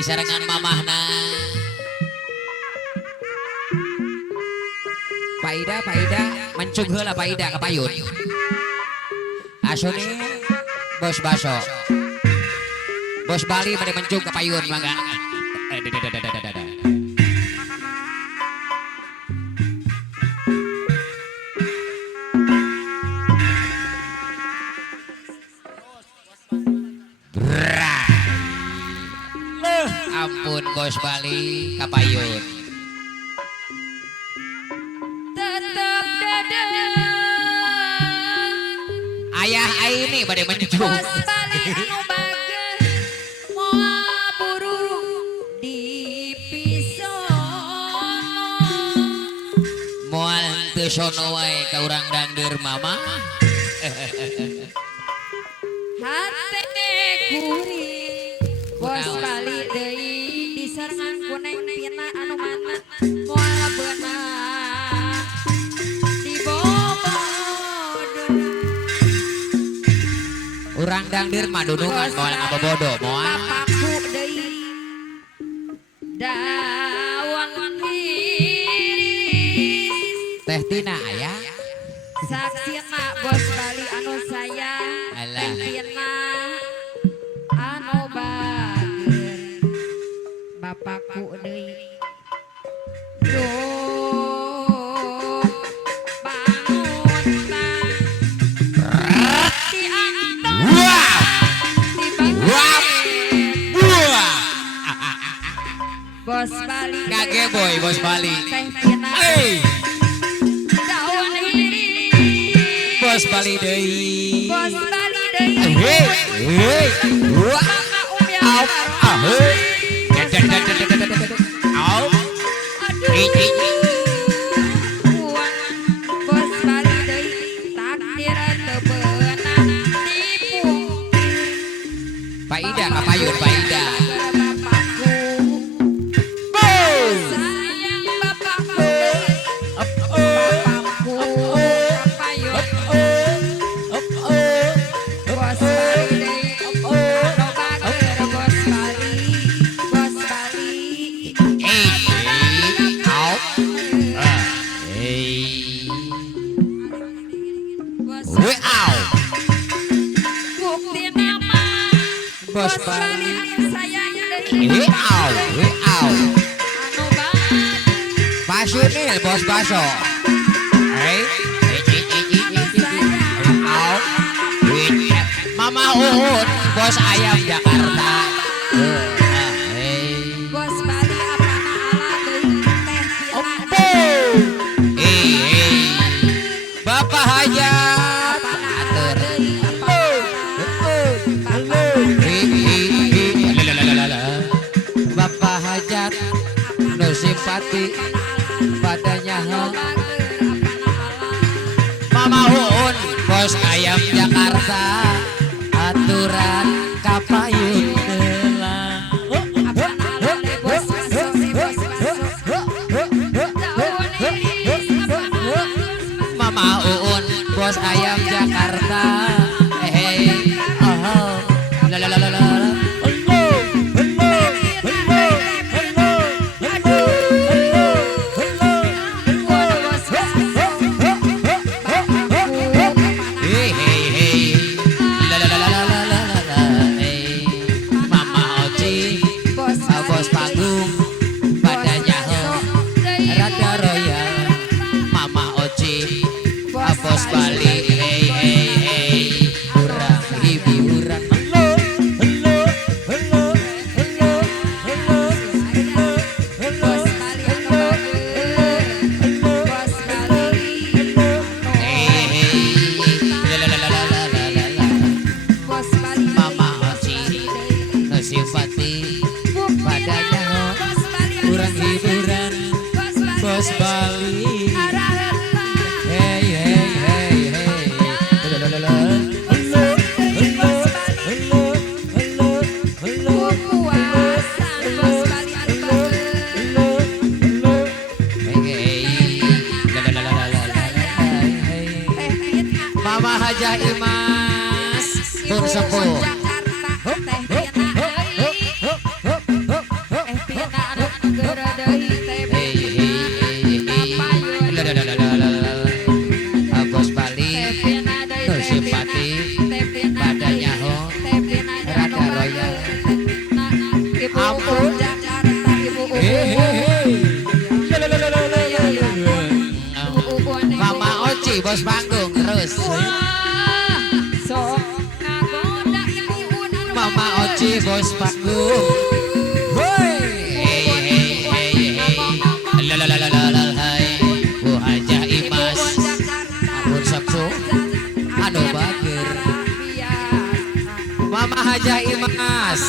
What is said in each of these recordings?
disarengan mamahna. Pak Ida mencung heula Pak Ida ka payun. Asune Bos Baso. Bos Bali bade mencung ka payun mangga. Ampun Bos Bali ka payun. Tetep dada Ayah ini bade mencung. Bos Bali anu bageus moal buru dipisono Moal teu sono wae ka urang dangdeur mama. hate kuring Bos Bali deui disarengan ku Neng Tina anu mana moal beunang dibobodong Urang dangdeur mah dudungan moal ngabobodo moal. Bapakku deui dawang iris Teh Tina aya. saksina Bos Bali anu sayang Alah. Teh Tina anu bager bapakku deui duh bangun ti angkat Wow. Wap. Wah. Bos Bali Kage boy Bos Bali. Teh Tina Hey, daun iris Bos Bali deui. Bos Bali deui Hey, hey. Wah. maka umya Au. Ah, hey. Au. Ih. Uang Bos Bali deui takdir teu beunang dipungkiri Pak Ida ka payun Pak Ida. bapakku Boom. sayang bapakku deui bapakku kapayun Bos Bali deui anu bager Bos Bali Bos Bali Au. Hey. Bos We au. bukti nama Bos Bos Bali. Bali anu sayang deui We au. We au. anu bager Pasunil Bos Baso. Hey. Au. Mama Uun Bos Ayam Jakarta. Hey. Bos Bali apana ala deui Teh Tina Hey. Bapak Hajat. apana ala Atur. deui apana Bapak Hajat nu simpati padanya Mama Uun Bos Ayam Jakarta aturan kapayun telang apana ala deui Bos Baso Bos Baso daun iris apana Mama Uun Bos Ayam Jakarta hey oh la la la la la Bos Baso bapakku hey hey hey la la la la la la la la hey Mama Oci Bos Bos Panggung badannya Rada Royal Mama Oci Bos Bali hey hey hey urang hiburan Bos Bali anu bager Bos Bali hey hey la la la la la la la la la Bos Bali Mama Oci nu simpati badannya Bos Bali urang hiburan Bos Bali hey hey hey hey la la la la Mama Hajah Imas Pur Sepuh Bos Bali no simpati badannya ho rada royal ampun Mama Oci bos panggung terus Mama Oci bos panggung Bu Haja Imas ampun sepsu aduh bagir Mama Haja Imas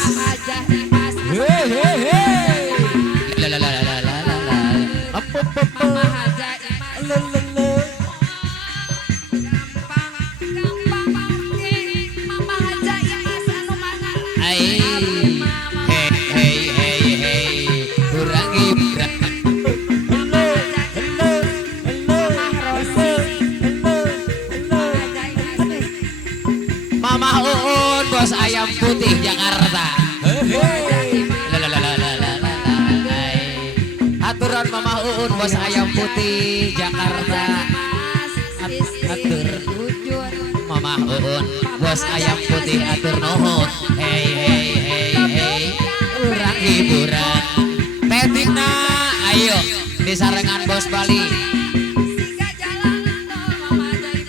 Mama Uun bos ayam putih Jakarta aturan Mama Uun bos ayam putih Jakarta atur Mama Uun bos ayam putih atur nuhun hei urang hiburan Tetina ayo di sarengan bos Bali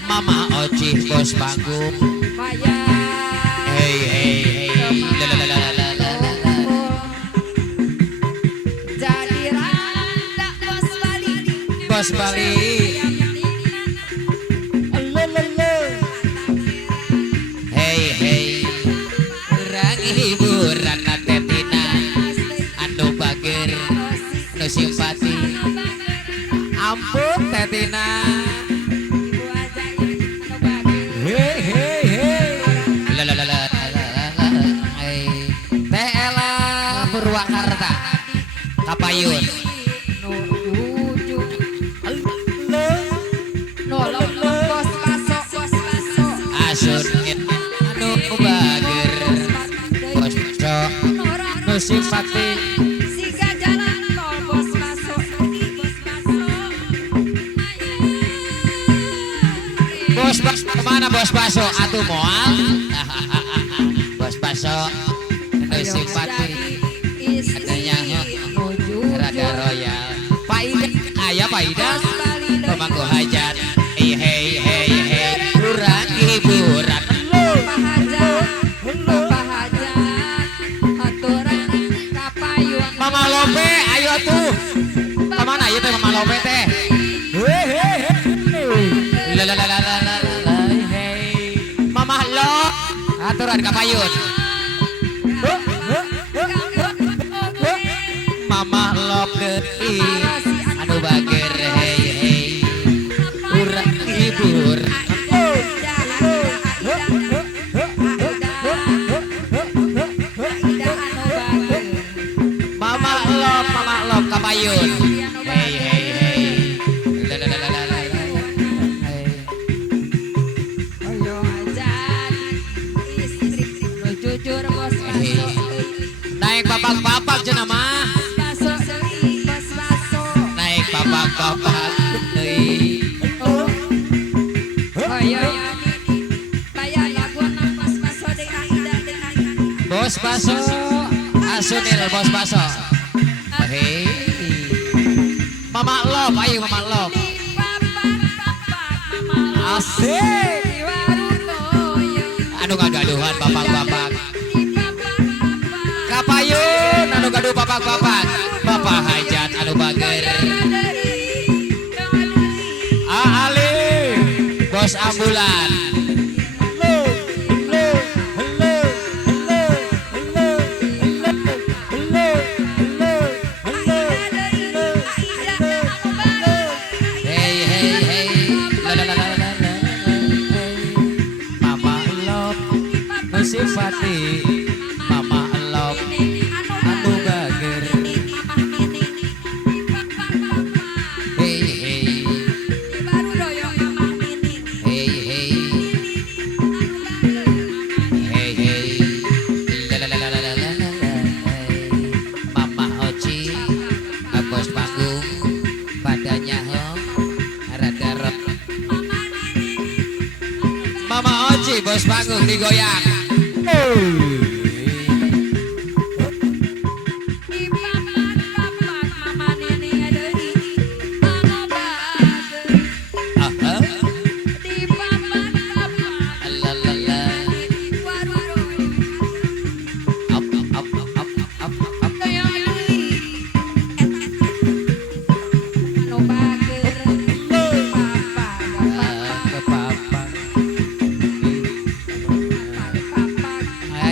Mama Oci bos panggung hei bos Bali hei urang hiburan Tetina anu bager nu simpati ampun Tetina Purwakarta Kapayun asun anu bager bos nu simpati bos kemana bos baso atuh moal bos baso nu simpati adanya rada royal Paida ayah Paida pemangku hajat hei kurang hiburan Mama Lope ayo tuh kemana ayo teh Mama Lope teh Mama Lo aturan kapayun Mama Lop deui anu bager hei urang hibur Mama Lop kapayun hei naik bapak-bapak cenah mah naik bapak-bapak bos baso asunil bos baso hei Mama Lop ayo Mama Lop asik anu gagaduhan bapak-bapak kapayun anu gaduh bapak-bapak bapak hajat anu bager Ali bos ambulan Mama Lop nu simpati Mama Lop anu bager hei bos panggung digoyang.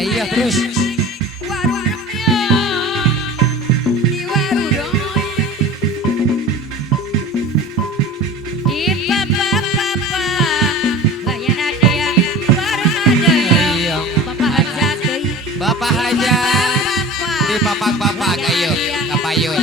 Ayo terus. Bapak hajat di papak-papak ayo kapayun.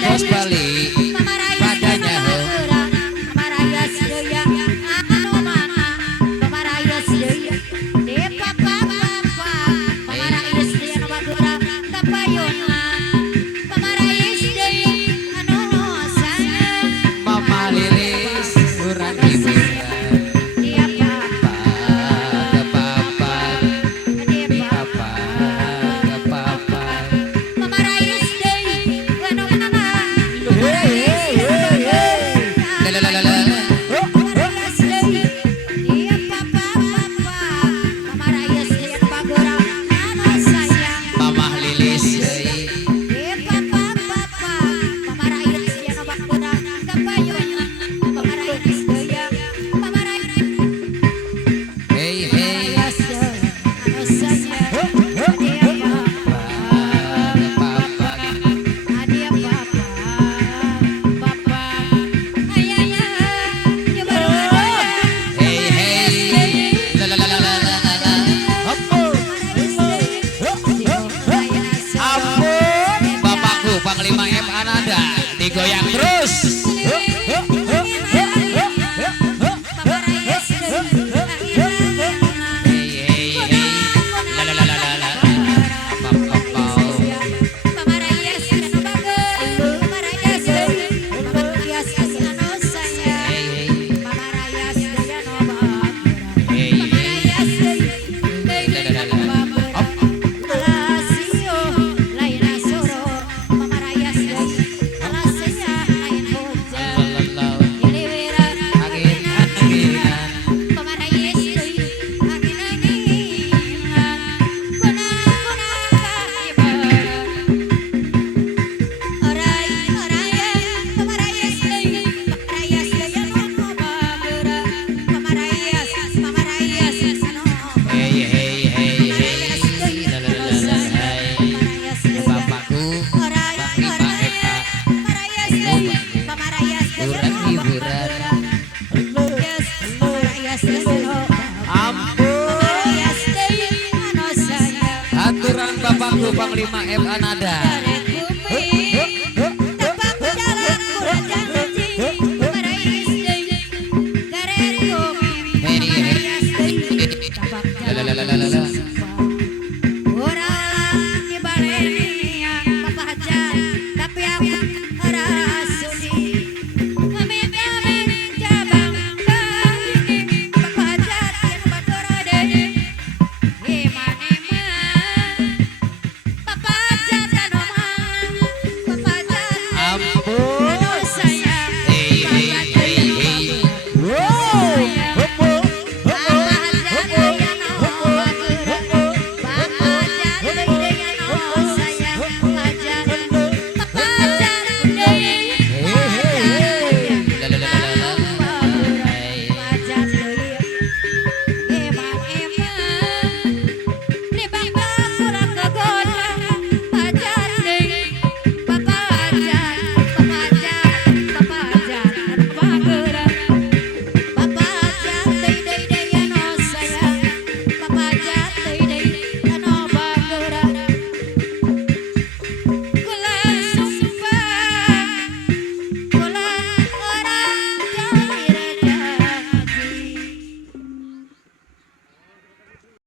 Bos Bali padanya Mama Lilis kurang hiburan. Ke papa Mama Lilis hey hey Bapakku Panglima F Ananda digoyang terus. Aturan Bapakku Panglima F Ananda. La la la la la la.